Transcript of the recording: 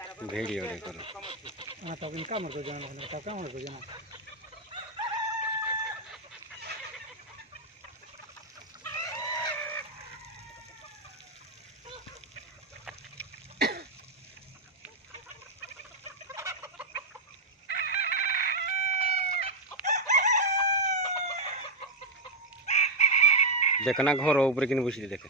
video देखो हां तो इनका मर को जाना है तो काम हो जाना देखना घर ऊपर कि बस देखे